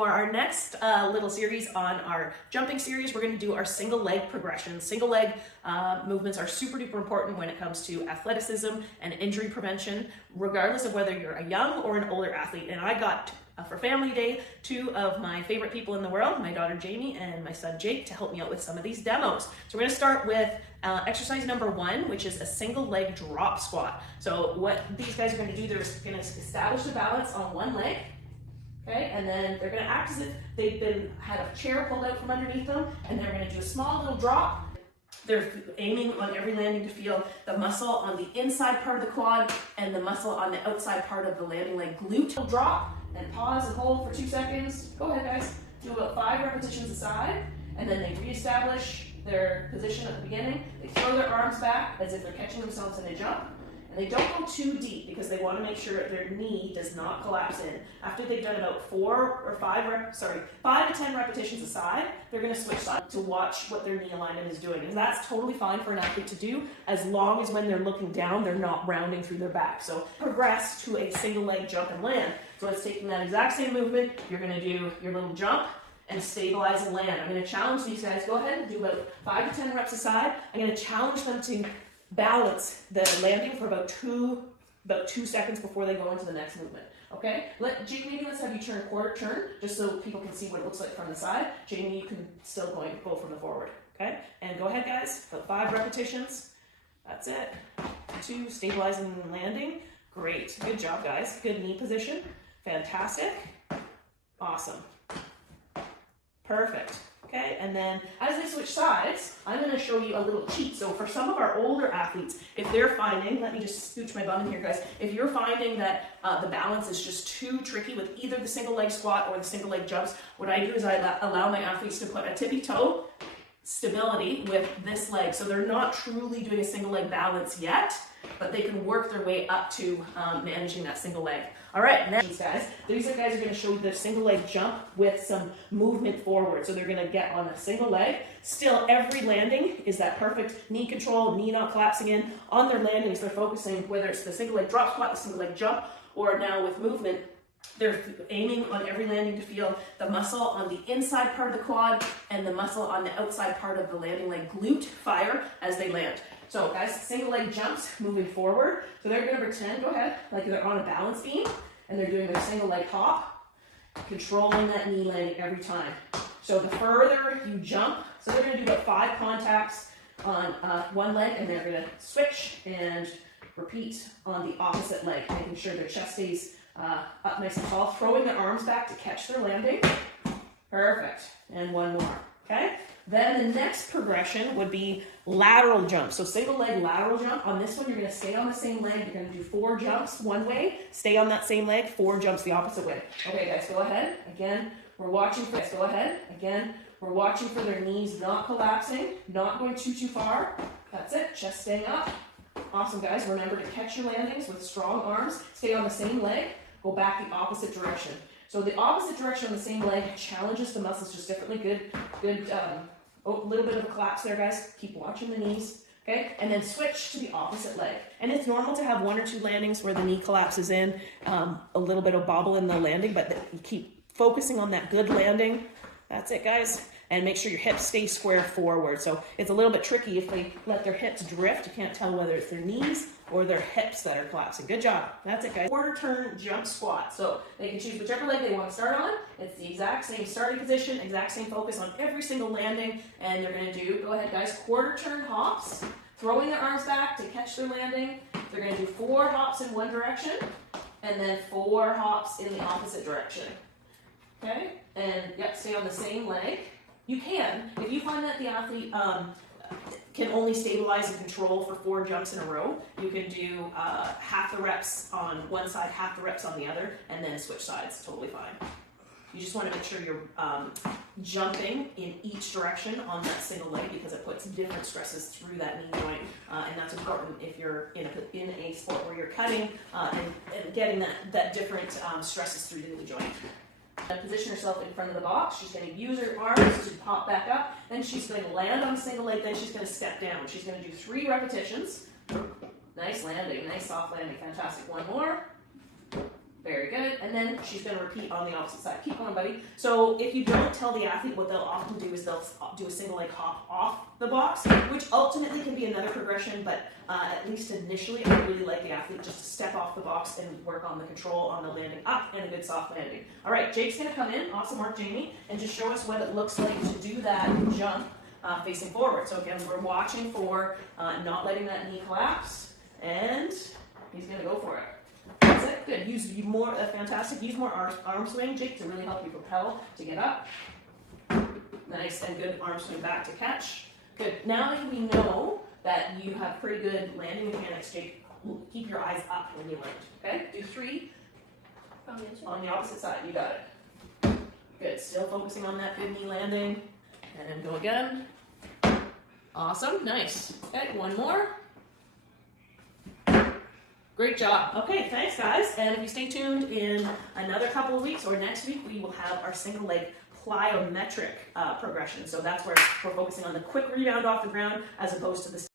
for our next little series on our jumping series, we're going to do our single leg progression. Single leg movements are super duper important when it comes to athleticism and injury prevention, regardless of whether you're a young or an older athlete. And I got for Family Day, two of my favorite people in the world, my daughter Jamie and my son Jake, to help me out with some of these demos. So we're going to start with exercise number 1, which is a single leg drop squat. So what these guys are going to do, they're going to establish the balance on one leg. Okay, and then they're going to act as if they've had a chair pulled out from underneath them, and they're going to do a small little drop. They're aiming on every landing to feel the muscle on the inside part of the quad and the muscle on the outside part of the landing leg glute. Drop and pause and hold for 2 seconds. Go ahead, guys. Do about 5 repetitions aside, and then they reestablish their position at the beginning. They throw their arms back as if they're catching themselves in a jump. And they don't go too deep because they want to make sure their knee does not collapse in. After they've done about 5 to 10 repetitions aside, they're going to switch sides to watch what their knee alignment is doing. And that's totally fine for an athlete to do, as long as when they're looking down, they're not rounding through their back. So progress to a single leg jump and land. So it's taking that exact same movement. You're going to do your little jump and stabilize and land. I'm going to challenge these guys. Go ahead and do about 5 to 10 reps aside. I'm going to challenge them to balance the landing for about two seconds before they go into the next movement. Okay? Jake, maybe let's have you turn a quarter turn, just so people can see what it looks like from the side. Jamie, you can still go from the forward. Okay? And go ahead, guys. About 5 repetitions. That's it. 2, stabilizing and landing. Great. Good job, guys. Good knee position. Fantastic. Awesome. Perfect. Okay, and then as they switch sides, I'm going to show you a little cheat. So for some of our older athletes, if they're finding, let me just scooch my bum in here, guys. If you're finding that the balance is just too tricky with either the single leg squat or the single leg jumps, what I do is I allow my athletes to put a tippy toe stability with this leg. So they're not truly doing a single leg balance yet, but they can work their way up to managing that single leg. All right, now these guys are going to show you the single leg jump with some movement forward. So they're going to get on a single leg. Still, every landing is that perfect knee control, knee not collapsing in. On their landings, they're focusing, whether it's the single leg drop squat, the single leg jump, or now with movement, they're aiming on every landing to feel the muscle on the inside part of the quad and the muscle on the outside part of the landing leg glute fire as they land. So guys, single leg jumps moving forward. So they're going to pretend, go ahead, like they're on a balance beam and they're doing their single leg hop, controlling that knee landing every time. So the further you jump, so they're going to do about 5 contacts on one leg, and they're going to switch and repeat on the opposite leg, making sure their chest stays up nice and tall, throwing their arms back to catch their landing. Perfect. And one more. Okay? Then the next progression would be lateral jump. So single leg lateral jump. On this one, you're going to stay on the same leg. You're going to do 4 jumps one way, stay on that same leg, 4 jumps the opposite way. Okay, guys, go ahead. Again, we're watching for this. Go ahead. Again, we're watching for their knees not collapsing, not going too far. That's it. Chest staying up. Awesome, guys. Remember to catch your landings with strong arms. Stay on the same leg. Go back the opposite direction. So the opposite direction on the same leg challenges the muscles just differently. Good. A little bit of a collapse there, guys. Keep watching the knees. Okay, and then switch to the opposite leg. And it's normal to have 1 or 2 landings where the knee collapses in, a little bit of bobble in the landing, but you keep focusing on that good landing. That's it, guys. And make sure your hips stay square forward. So it's a little bit tricky if they let their hips drift. You can't tell whether it's their knees or their hips that are collapsing. Good job. That's it, guys. Quarter turn jump squat. So they can choose whichever leg they want to start on. It's the exact same starting position, exact same focus on every single landing. And they're going to do, go ahead, guys, quarter turn hops, throwing their arms back to catch their landing. They're going to do 4 hops in one direction and then 4 hops in the opposite direction. Okay? And yep, stay on the same leg. You can, if you find that the athlete can only stabilize and control for 4 jumps in a row, you can do half the reps on one side, half the reps on the other, and then switch sides. Totally fine. You just want to make sure you're jumping in each direction on that single leg, because it puts different stresses through that knee joint, and that's important if you're in a sport where you're cutting and getting that different stresses through the knee joint. Position herself in front of the box. She's going to use her arms to pop back up. Then she's going to land on a single leg. Then she's going to step down. She's going to do 3 repetitions. Nice landing. Nice soft landing. Fantastic. One more. Very good. And then she's going to repeat on the opposite side. Keep going, buddy. So if you don't tell the athlete, what they'll often do is they'll do a single leg hop off the box, which ultimately can be another progression, but at least initially, I really like the athlete just to step off the box and work on the control on the landing up and a good soft landing. All right, Jake's going to come in. Awesome work, Jamie. And just show us what it looks like to do that jump facing forward. So again, we're watching for not letting that knee collapse, and he's going to go for it. That's it. Good. Use more. Fantastic. Use more arm swing, Jake, to really help you propel to get up. Nice and good arm swing back to catch. Good. Now that we know that you have pretty good landing mechanics, Jake, keep your eyes up when you land. Okay. Do 3 on the opposite side. You got it. Good. Still focusing on that good knee landing, and go again. Awesome. Nice. Okay. One more. Great job. Okay, thanks guys. And if you stay tuned, in another couple of weeks or next week, we will have our single leg plyometric progression. So that's where we're focusing on the quick rebound off the ground as opposed to the